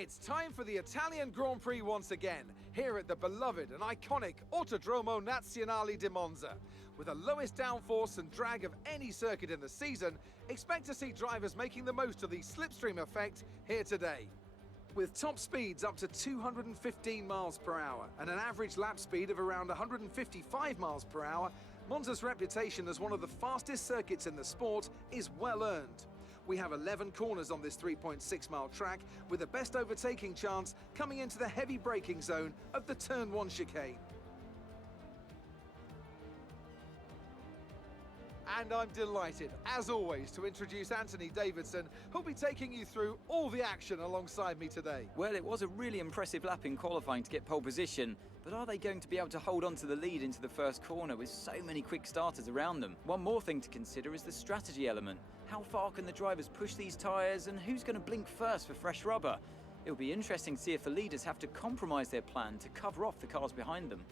It's time for the Italian Grand Prix once again, here at the beloved and iconic Autodromo Nazionale di Monza. With the lowest downforce and drag of any circuit in the season, expect to see drivers making the most of the slipstream effect here today. With top speeds up to 215 miles per hour and an average lap speed of around 155 miles per hour, Monza's reputation as one of the fastest circuits in the sport is well earned. We have 11 corners on this 3.6-mile track, with the best overtaking chance coming into the heavy braking zone of the Turn 1 chicane. And I'm delighted, as always, to introduce Anthony Davidson, who'll be taking you through all the action alongside me today. Well, it was a really impressive lap in qualifying to get pole position, but are they going to be able to hold on to the lead into the first corner with so many quick starters around them? One more thing to consider is the strategy element. How far can the drivers push these tyres, and who's going to blink first for fresh rubber? It'll be interesting to see if the leaders have to compromise their plan to cover off the cars behind them.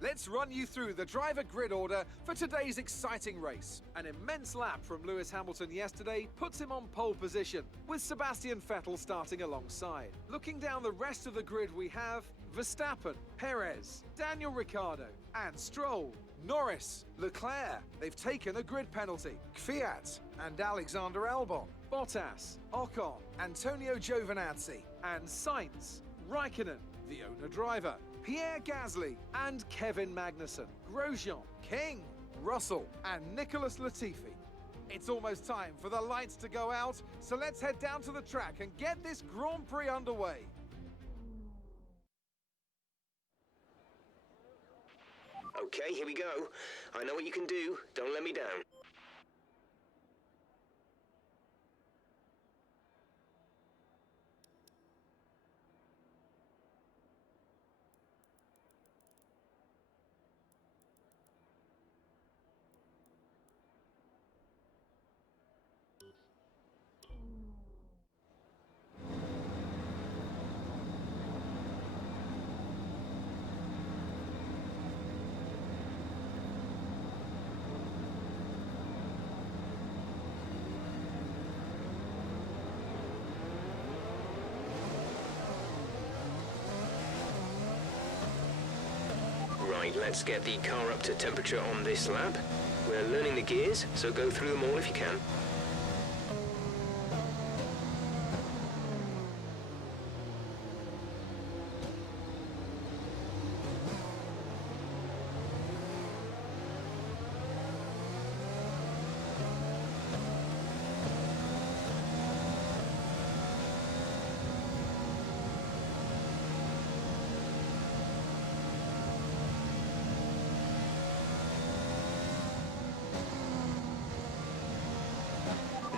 Let's run you through the driver grid order for today's exciting race. An immense lap from Lewis Hamilton yesterday puts him on pole position, with Sebastian Vettel starting alongside. Looking down the rest of the grid, we have Verstappen, Perez, Daniel Ricciardo, and Stroll. Norris, Leclerc, they've taken a grid penalty. Kvyat and Alexander Albon. Bottas, Ocon, Antonio Giovinazzi, and Sainz, Raikkonen, the owner driver, Pierre Gasly and Kevin Magnussen, Grosjean, King, Russell and Nicholas Latifi. It's almost time for the lights to go out, so let's head down to the track and get this Grand Prix underway. Okay, here we go. I know what you can do. Don't let me down. Right, let's get the car up to temperature on this lap. We're learning the gears, so go through them all if you can.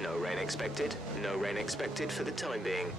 No rain expected. No rain expected for the time being.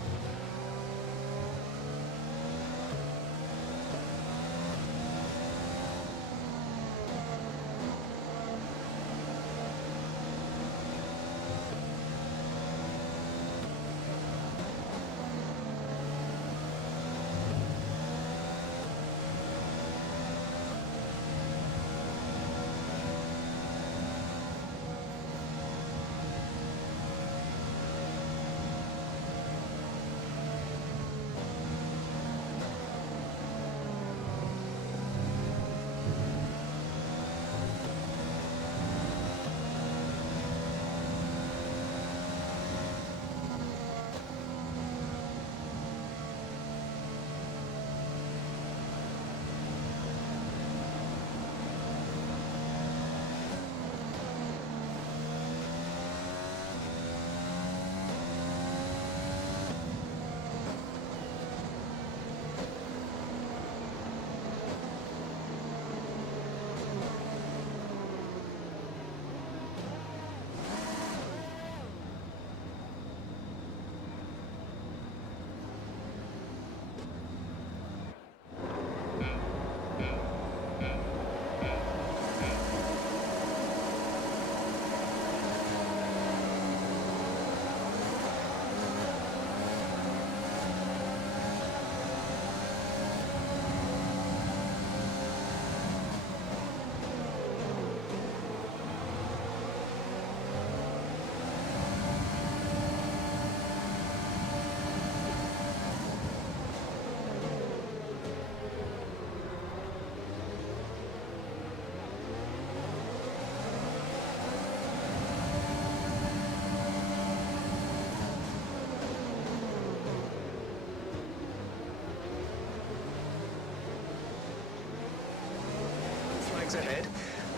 ahead.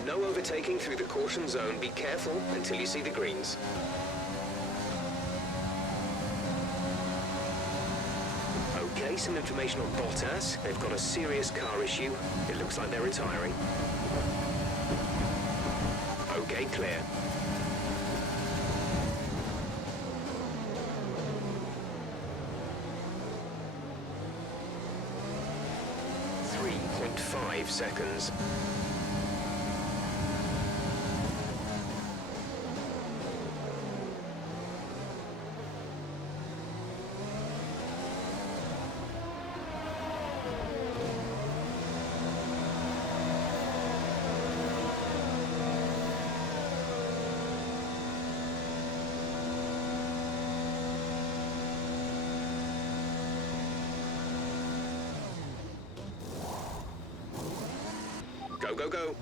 No overtaking through the caution zone. Be careful until you see the greens. Okay, some information on Bottas. They've got a serious car issue. It looks like they're retiring. Okay, clear. Seconds. Go, go, go.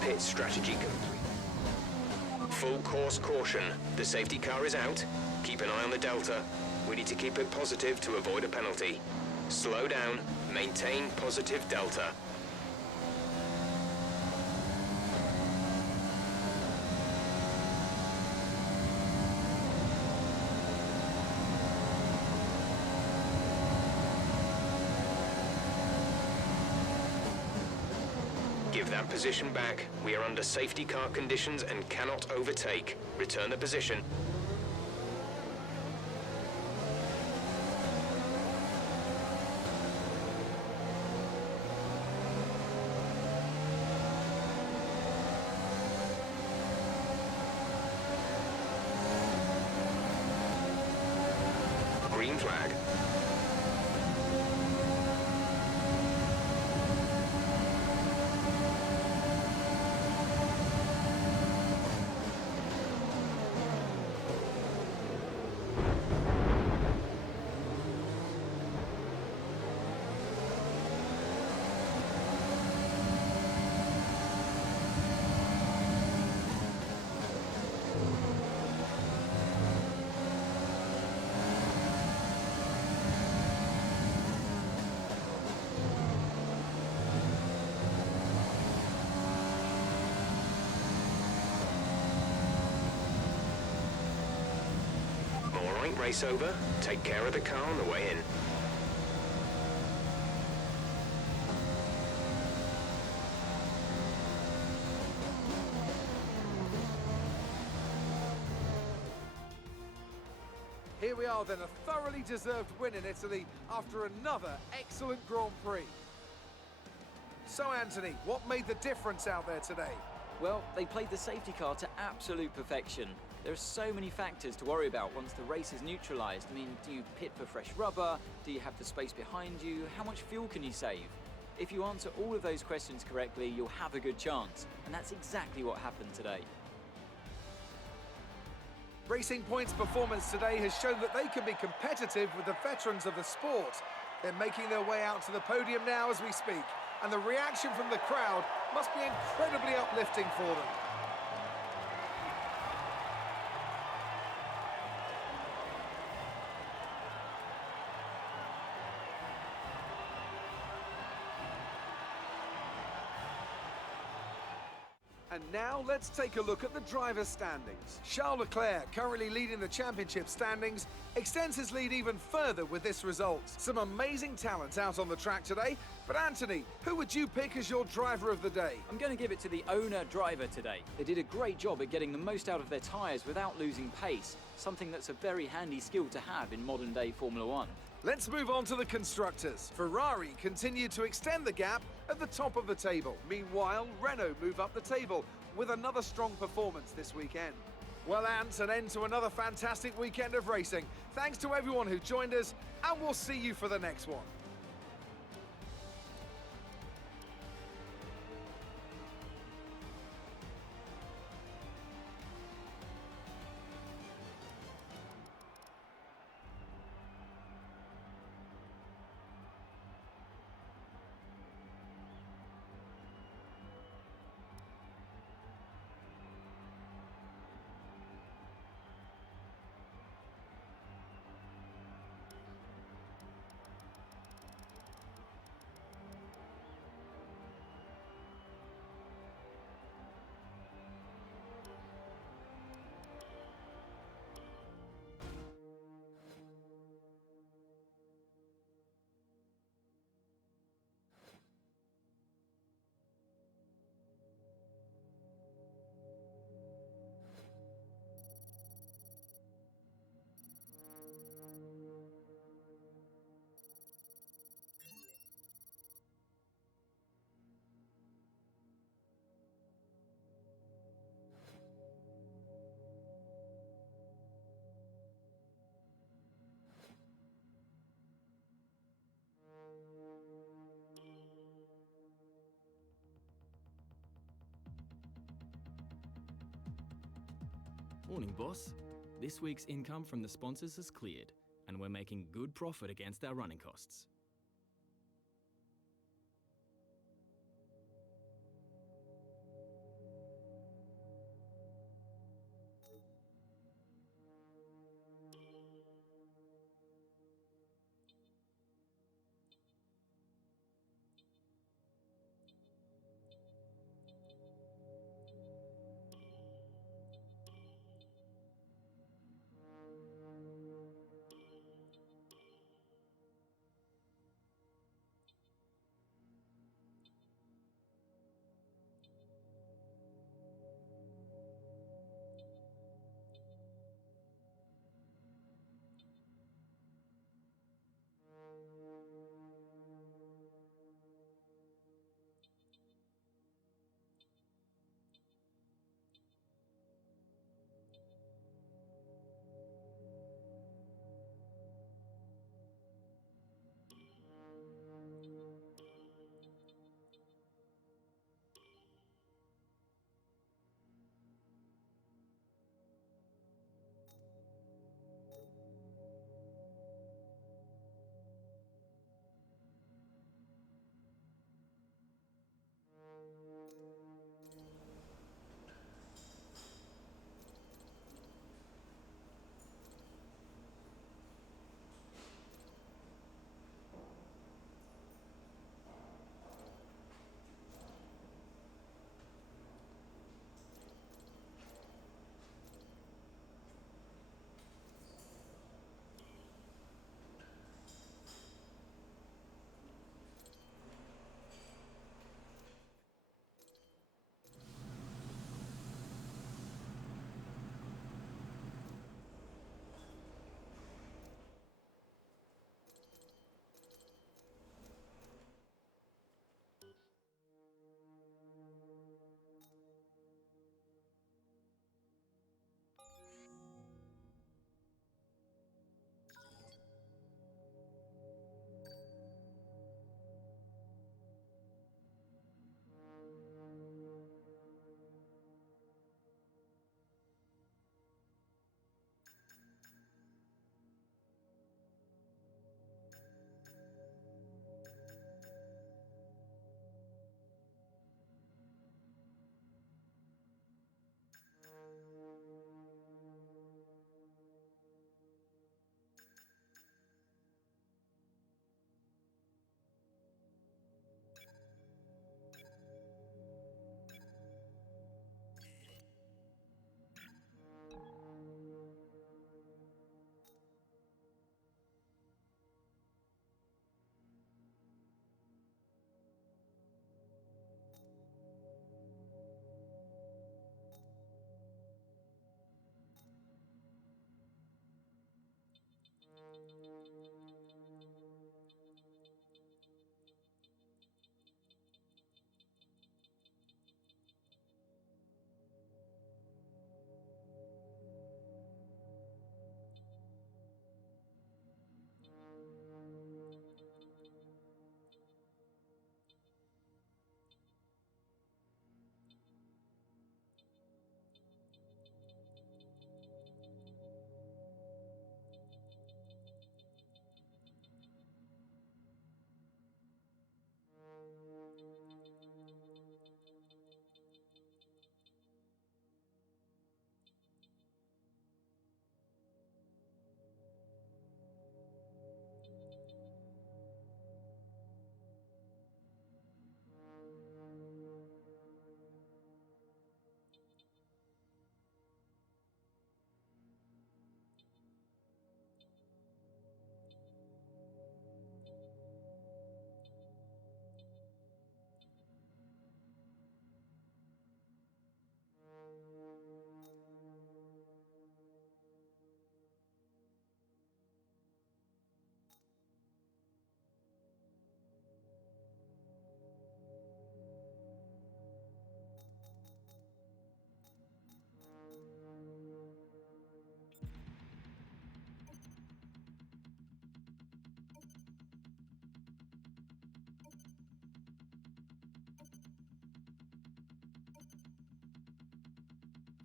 Pit strategy complete. Full course caution. The safety car is out. Keep an eye on the delta. We need to keep it positive to avoid a penalty. Slow down. Maintain positive delta. Give that position back. We are under safety car conditions and cannot overtake. Return the position. Green flag. Race over. Take care of the car on the way in. Here we are then, a thoroughly deserved win in Italy after another excellent Grand Prix. So Anthony, what made the difference out there today? Well, they played the safety car to absolute perfection. There are so many factors to worry about once the race is neutralised. I mean, do you pit for fresh rubber? Do you have the space behind you? How much fuel can you save? If you answer all of those questions correctly, you'll have a good chance. And that's exactly what happened today. Racing Point's performance today has shown that they can be competitive with the veterans of the sport. They're making their way out to the podium now as we speak, and the reaction from the crowd must be incredibly uplifting for them. And now let's take a look at the driver's standings. Charles Leclerc, currently leading the championship standings, extends his lead even further with this result. Some amazing talent out on the track today, but Anthony, who would you pick as your driver of the day? I'm going to give it to the owner-driver today. They did a great job at getting the most out of their tyres without losing pace, something that's a very handy skill to have in modern-day Formula One. Let's move on to the constructors. Ferrari continued to extend the gap at the top of the table. Meanwhile, Renault move up the table with another strong performance this weekend. Well, Ant, an end to another fantastic weekend of racing. Thanks to everyone who joined us, and we'll see you for the next one. Morning, boss. This week's income from the sponsors has cleared, and we're making good profit against our running costs.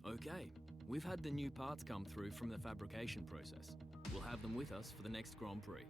Okay, We've had the new parts come through from the fabrication process. We'll have them with us for the next Grand Prix.